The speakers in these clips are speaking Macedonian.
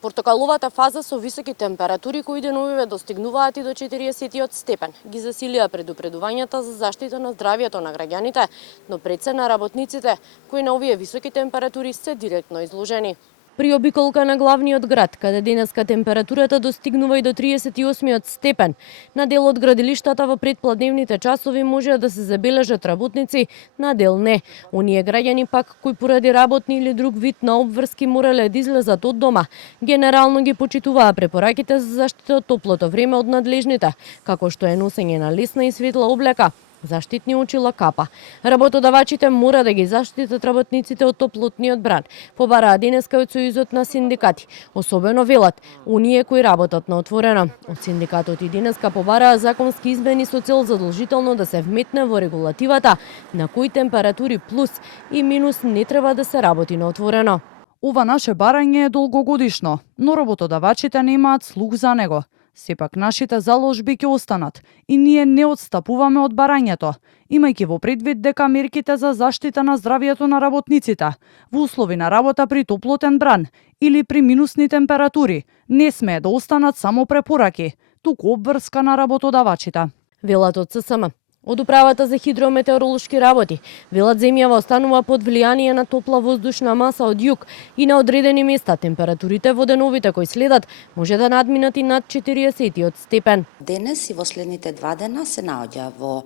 Портокаловата фаза со високи температури кои деновиве достигнуваат и до 40 степен ги засилија предупредувањата за заштита на здравјето на граѓаните, но пред се на работниците кои на овие високи температури се директно изложени. При обиколка на главниот град, каде денеска температурата достигнува и до 38 степен, на дел од градилиштата во предпладневните часови може да се забележат работници, на дел не. Оние граѓани пак кои поради работни или друг вид на обврски морале да излезат од дома, генерално ги почитуваа препораките за заштита од топлото време од надлежните, како што е носење на лесна и светла облека, заштитни очила, капа. Работодавачите мора да ги заштитат работниците од топлотниот бран. Побараа денеска од сојузот на синдикати. Особено велат, оние кои работат на отворено. Од синдикатот и денеска побараа законски измени со цел задолжително да се вметне во регулативата на кои температури плюс и минус не треба да се работи на отворено. Ова наше барање е долгогодишно, но работодавачите немаат слух за него. Сепак нашите заложби ќе останат и ние не отстапуваме од барањето, имајќи во предвид дека мерките за заштита на здравјето на работниците во услови на работа при топлотен бран или при минусни температури не смее да останат само препораки, туку обврска на работодавачите. Велат од ССМ. Од Управата за хидрометеоролошки работи, велат земјава останува под влијание на топла воздушна маса од југ и на одредени места температурите во деновите кои следат може да надминат и над 40 степен. Денес и во следните 2 дена се наоѓа во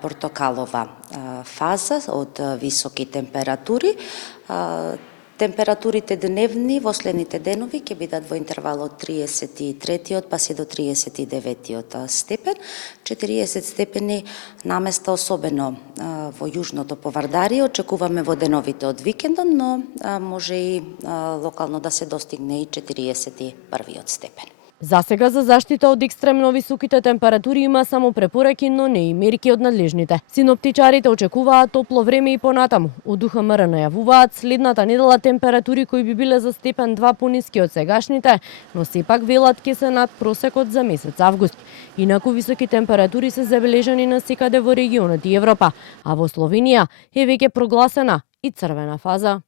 портокалова фаза од високи температури. Температурите дневни во следните денови ќе бидат во интервал од 33 па се до 39 степен. 40 степени наместа, особено во јужното Повардарие, очекуваме во деновите од викендот, но може и локално да се достигне и 41 степен. За сега за заштита од екстремно високите температури има само препораки, но не и мерки од надлежните. Синоптичарите очекуваат топло време и понатаму. Од УХМР најавуваат следната недела температури кои би биле за степен 2 пониски од сегашните, но сепак велат ќе се над просекот за месец август. Инаку високи температури се забележани на секаде во регионот и Европа, а во Словенија е веќе прогласена и црвена фаза.